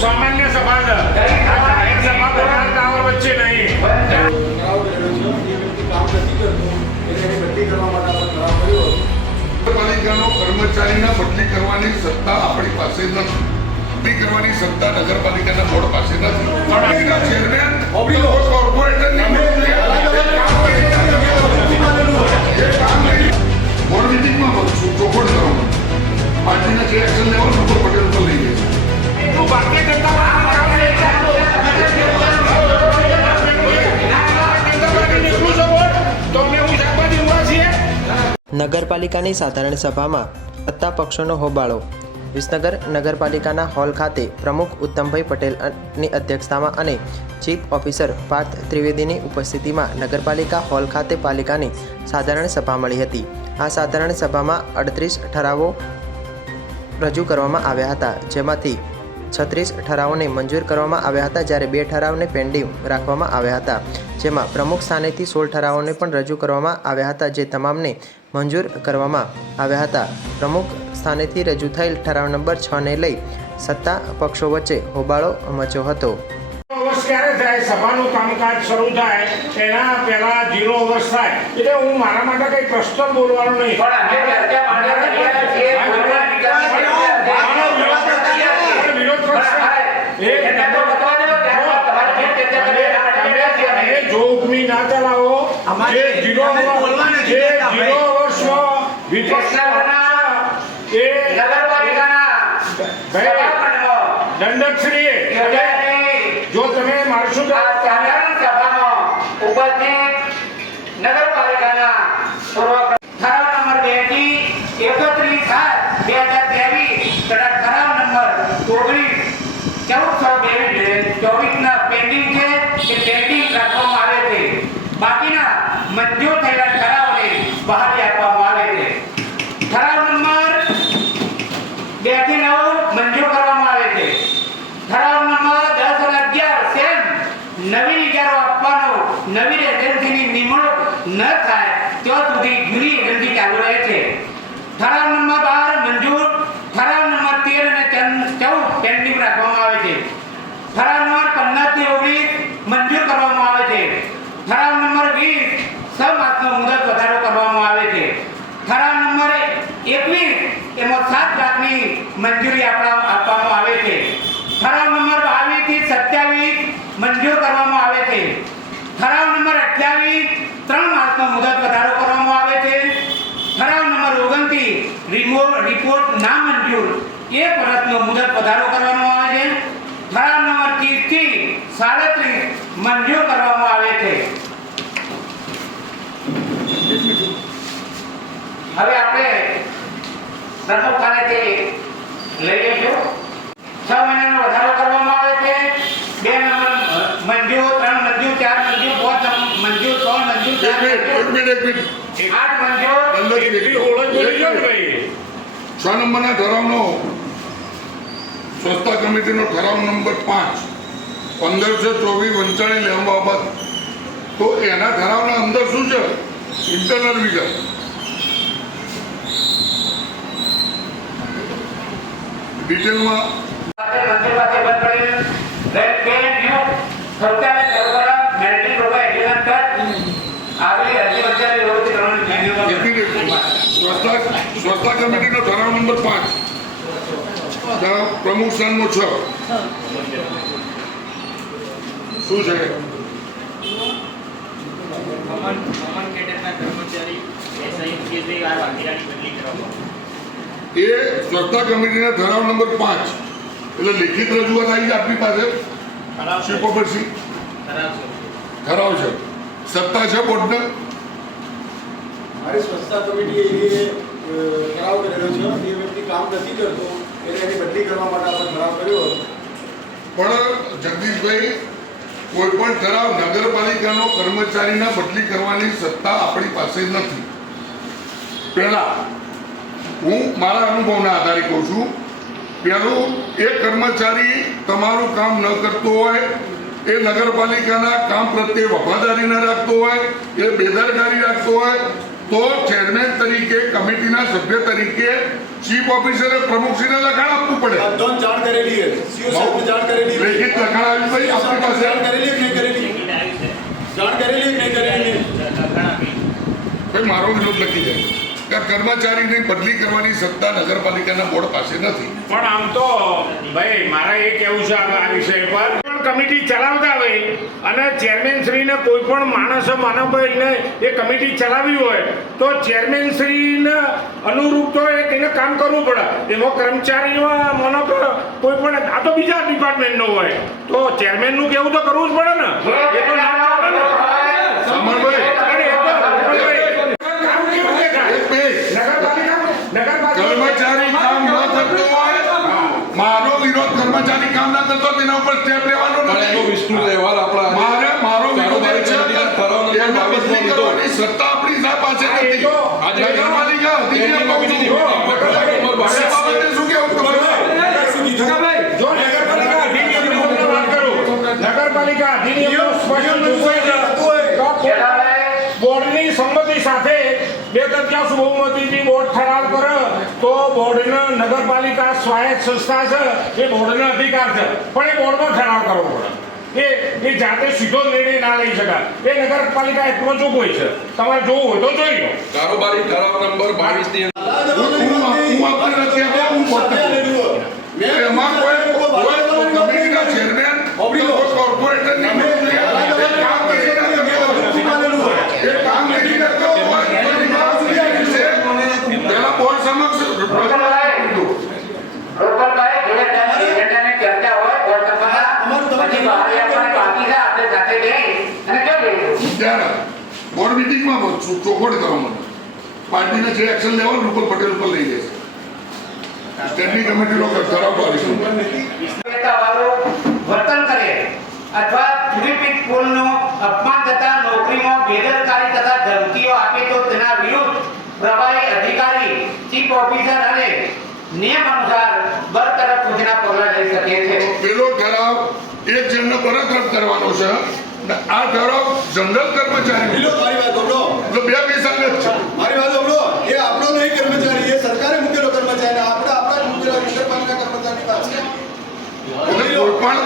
સામાન્ય સભા સભા પોતાના કર્મચારીના બદલી કરવાની સત્તા આપણી પાસે નથી. બદલી કરવાની સત્તા નગરપાલિકાના બોર્ડ પાસે નથી. ચેરમેન બોર્ડ મિટિંગમાં બોલું પટેલ પર લઈ જાય નગરપાલિકાની સાધારણ સભામાં સત્તા પક્ષોનો હોબાળો. વિસનગર નગરપાલિકાના હોલ ખાતે પ્રમુખ ઉત્તમભાઈ પટેલની અધ્યક્ષતામાં અને ચીફ ઓફિસર પાર્થ ત્રિવેદીની ઉપસ્થિતિમાં નગરપાલિકા હોલ ખાતે પાલિકાની સાધારણ સભા મળી હતી. આ સાધારણ સભામાં અડત્રીસ ઠરાવો રજૂ કરવામાં આવ્યા હતા, જેમાંથી છત્રીસ ઠરાવોને મંજૂર કરવામાં આવ્યા હતા જ્યારે બે ઠરાવને પેન્ડિંગ રાખવામાં આવ્યા હતા. જેમાં પ્રમુખ સ્થાનેથી સોળ ઠરાવોને પણ રજૂ કરવામાં આવ્યા હતા જે તમામને મંજૂર કરવામાં આવ્યા હતા. પ્રમુખ સ્થાનેથી રજૂ થયેલ ઠરાવ નંબર છ ને લઈ સત્તા પક્ષો વચ્ચે હોબાળો મચ્યો હતો. ક્યારે થાય? સભાનું કામકાજ શરૂ થાય એના પહેલા ઝીરો વર્ષ થાય. એટલે હું મારા માટે કઈ પ્રશ્ન બોલવાનો નહીં પણ અમે ચર્ચા માટે તૈયાર છીએ. બોલવા નીકળીએ. પણ વિરોધ પક્ષ એ ચર્ચા તો બતાવવા દો. ત્યારબાદ તમારી જે ચર્ચા કરવી એના માટે તૈયાર છીએ અમે. તમે જો હુકમી ના ચલાવો અમારે- જે ઝીરો અમે બોલવા નથી જે દેતા ભાઈ. ઝીરો વર્ષમાં વિપક્ષના એ નગરપાલિકાના ભાઈ સભાખંડમાં દંડકશ્રીએ યોજાયેલી જો તમે મારશો તો સાધારણ સભામાં ઉપસ્થિત નગરપાલિકાના પૂર્વ ઠરાવ નંબર બેથી એકત્રીસ સાત બે હજાર ત્રેવીસ તથા ઠરાવ નંબર ઓગણીસ ચૌદસો બે પેન્ડિંગ છે કે પેન્ડિંગ રાખવામાં આવે છે. બાકીના મંજૂર થયેલા ઠરાવોને બહાલી આપવામાં આવે છે ઠરાવ નંબર બેથી નવ મંજૂર કરવામાં આવે છે ઠરાવ નંબર દસ અને અગિયાર સેમ નવીન ઇજારો આપવાનો, નવીન એજન્સીની નિમણૂક ન થાય, ત્યાં સુધી જૂની એજન્સી ચાલુ રહે છે. ઠરાવ નંબર બાર મંજૂર ઠરાવ નંબર તેર અને ચન- ચૌદ પેન્ડિંગ રાખવામાં આવે છે ઠરાવ નંબર પંદરથી ઓગણીસ મંજૂર કરવામાં આવે છે ઠરાવ નંબર વીસ છ માસનો મુદત વધારો કરવામાં આવે છે ઠરાવ નંબર એકવીસ એમાં સાત લાખની મંજૂરી આપણા આપવામાં આવે છે ઠરાવ નંબર બાવીસથી સત્યાવીસ મંજૂર કરવામાં આવે છે ઠરાવ નંબર અઠ્યાવીસ ત્રણ માસનો મુદત વધારો કરવામાં આવે છે ઠરાવ નંબર ઓગણત્રીસ રિમોટ રિપોર્ટ ના મંજૂર એક વર્ષનો મુદત વધારો કરવામાં આવે છે ઠરાવ નંબર ત્રીસથી સાડત્રીસ મંજૂર કરવામાં આવે છે હવે આપણે પ્રમુખ ખાનેથી લઈએ છો છ મહિનાનો વધારો કરવામાં આવે છે. બે નંબર મંજૂર ત્રણ મંજુ ચાર મંજુ પાંચ મંજુ મંજૂર ત્રણ મંજૂર એક ચાર આઠ મંજુ બોલી જાઓ ને ભાઈ. છ નંબરના ઠરાવનો સ્વચ્છતા કમિટીનો ઠરાવ નંબર પાંચ પંદરસો ચોવીસ વંચાણી લેવા બાબત તો એના ઠરાવના અંદર શું છે? ઇન્ટરનલ વિગત મિનિટ. સ્વચ્છતા કમિટીનો ઠરાવ નંબર પાંચ. પ્રમુખ સ્થાનનો છ. શું છે? કર્મચારી એ સ્વચ્છતા કમિટીના ઠરાવ નંબર પાંચ. એટલે લેખિત રજૂઆત આવી છે આપની પાસે? શ્રી છે. ઠરાવ છે. સત્તા છે બોર્ડને? મારી સ્વચ્છતા કમિટીએ એ ઠરાવ કરેલો છે એ વ્યક્તિ કામ નથી કરતો એટલે એની બદલી કરવા માટે આપણે ઠરાવ કર્યો પણ જગદીશભાઈ કોઈ પણ ઠરાવ નગરપાલિકાનો કર્મચારીના બદલી કરવાની સત્તા આપણી પાસે નથી. પહેલા હું મારા અનુભવના આધારે કહું છું પહેલું એ કર્મચારી તમારું કામ ન કરતો હોય એ નગરપાલિકાના કામ પ્રત્યે વફાદારી ન રાખતો હોય એ બેદરકારી રાખતો હોય તો ચેરમેન તરીકે કમિટીના સભ્ય તરીકે ચીફ ઓફિસરે પ્રમુખશ્રીને લખાણ આપવું પડે. બધાને જાણ કરેલી સીઓ જાણ કરેલી છે. લેખિત લખાણ આવ્યું ભાઈ આપણી સાહેબને જાણ કરેલી કે કરેલી? આવી જાણ કરેલી કે કરેલી? ભાઈ મારો વિરોધ લખી જાય કર્મચારીની બદલી કરવાની સત્તા નગરપાલિકાના બોર્ડ પાસે નથી. પણ આમ તો ભાઈ મારે એ કહેવું છે આ વિષય પર? પણ કમિટી ચલાવતા હોય અને ચેરમેન શ્રીને કોઈ પણ માણસ માનવભાઈને એ કમિટી ચલાવી હોય તો ચેરમેન શ્રીને અનુરૂપ તો એને કામ કરવું પડે. એમાં કર્મચારીમાં માનો કોઈ પણ આ તો બીજા ડિપાર્ટમેન્ટનો હોય. તો ચેરમેનનું કેવું તો કરવું જ પડે ને? એ તો ના ચાલે ને સામણભાઈ પણ એ તો રમણભાઈ, કામ કેવું રીતે થાય? એક મિનિટ. નગરપાલિકા નગરપાલિકા કર્મચારી કામ ન કરતો હોય મારો વિરોધ કર્મચારી કામ ના કરતો તેના ઉપર સ્ટેપ લેવાનો નથી. વિષ્ણુ અહેવાલ આપણા મારે મારો વિરોધ છે કે ઠરાવ નંબર એને 22 બદલી કરવાની સત્તા આપણી સાહેબ પાસે નથી. આજે નગરપાલિકા અધિનિયમ બાબતે શું કહેવું તમારે? જો નગરપાલિકા અધિનિયમની વાત કરું નગરપાલિકા સ્પષ્ટ બોર્ડની સંમતિ સાથે બે તૃતીયાંશ બહુમતીથી બોર્ડ ઠરાવ કરે તો બોર્ડના નગરપાલિકા સ્વાયત્ત સંસ્થા છે, એ બોર્ડનો અધિકાર છે. પણ એ બોર્ડનો ઠરાવ કરવો પડે. એ એ જાતે સીધો નિર્ણય ના લઈ શકાય. એ નગરપાલિકા એટલો જોગવાઈ છે. તમારે જોવું હોય તો જોઈ લો. કારોબારી ઠરાવ નંબર બાવીસની હું- હું હું આપને નથી આપતો, હું પોતે. એમાં કોઈ કોઈ કમિટીના ચેરમેન કોઈ કોર્પોરેટરની નિમણૂક એ કામ નથી કરતો. એ કામ નથી કરતો હોય તો એની વાત સુધારી છે. પહેલા બોર્ડ સમક્ષ ગોપાલભાઈ, ગોપાલભાઈ, જે ટાઈમે- જે ટાઈમે ચર્ચા હોય બોર્ડ સભામાં, પછી બહાર આવવાની બાકી છે, આપણે સાથે બેસી અને જોઈ લઈશું. ત્યારે બોર્ડ મિટિંગમાં બોલ- ચો- ચોખવટ કરવા માટે પાર્ટીને જે એક્શન લેવાનું રૂપલ પટેલ ઉપર લઈ જશે સ્ટેન્ડિંગ કમિટીનો ઠરાવ પાડીશું વર્તન કરે અથવા ફિલિપિન પુલનો અપમાન તથા નોકરીમાં બેદરકારી તથા ધમકીઓ આપે તો તેના વિરુદ્ધ પ્રભારી અધિકારી ચીફ ઓફિસર અને નિયમ અનુસાર બરતરફ સૂચના પગલાં લઈ શકે છે. પેલો ઠરાવ એક જણને બરતરફ કરવાનો છે. આ ઠરાવ જનરલ કર્મચારી. મારી વાત સાંભળો. તો બે બે સંગત છે. મારી વાત સાંભળો. એ આપણો નહીં કર્મચારી એ સરકારે મૂકેલો કર્મચારી આપણે આપણા મુદ્રા મૂકેલા નગરપાલિકા કર્મચારી પાસે પણ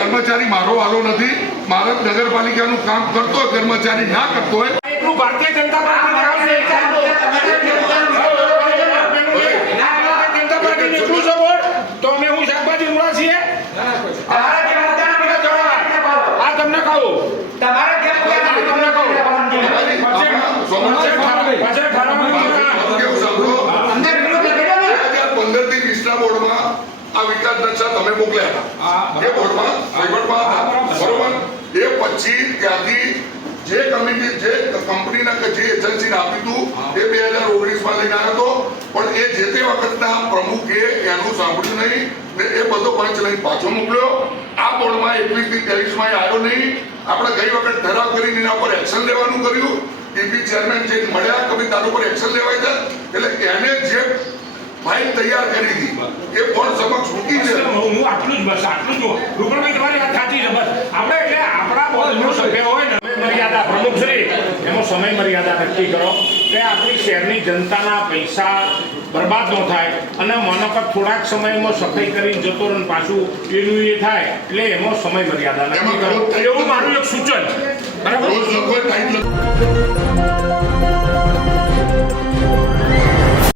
કર્મચારી મારો વાલો નથી. મારે નગરપાલિકાનું કામ કરતો હોય કર્મચારી ના કરતો હોય. ભારતીય જનતા પાર્ટીને કામ નહીં ભારતીય જનતા પાર્ટીને એટલું છે બોર્ડ તો અમે હું શાકભાજી ઉડા છીએ તમારા જે મુદ્દાનો વિરોધ કરવાનો છે, બોલો. આ તમને કહું તમારા જે મુદ્દાનો આ તમને કહું આપણા પાછળ પાછળ ઠરાવ કેવું સાંભળો અંદર વિરોધ લખી દો ને. બે હજાર પંદરથી વીસના બોર્ડમાં આ વિકાસ નકશા તમે મોકલ્યા એ બોર્ડમાં વહીવટમાં બરોબર. એ પછી ત્યાંથી જે કમિટી જે કંપનીના જે એજન્સીને આપ્યું હતું એ બે હજાર ઓગણીસમાં લઈને આવ્યો હતો. પણ એ જે તે વખતના પ્રમુખે એનું સાંભળ્યું નહીં. એ બધો પંચ લઈને પાછો મોકલ્યો. આ બોર્ડમાં એકવીસથી ત્રેવીસમાં આવ્યો નહીં. આપણે ગઈ વખત ઠરાવ કરીને એના પર એક્શન લેવાનું કર્યું. ટીપી ચેરમેન જે મળ્યા કે તારું ઉપર એક્શન લેવાય છે. એટલે એને જે ફાઇલ તૈયાર કરી હતી, એ બોર્ડ સમક્ષ મૂકી છે? હું આટલું જ, બસ આટલું જ રૂપણભાઈ તમારી વાત સાચી છે, બસ. આપણે એટલે આપણા બોર્ડનો સભ્ય હોય ને મર્યાદા પ્રમુખશ્રી એમાં સમય મર્યાદા નક્કી કરો કે આપણી શહેરની જનતાના પૈસા બરબાદ ન થાય અને માનો કે થોડાક સમયમાં સફાઈ કરી જતો રહે પાછું એનું એ થાય એટલે એમાં સમય મર્યાદા નક્કી કરો. એવું મારું એક સૂચન. બરાબર?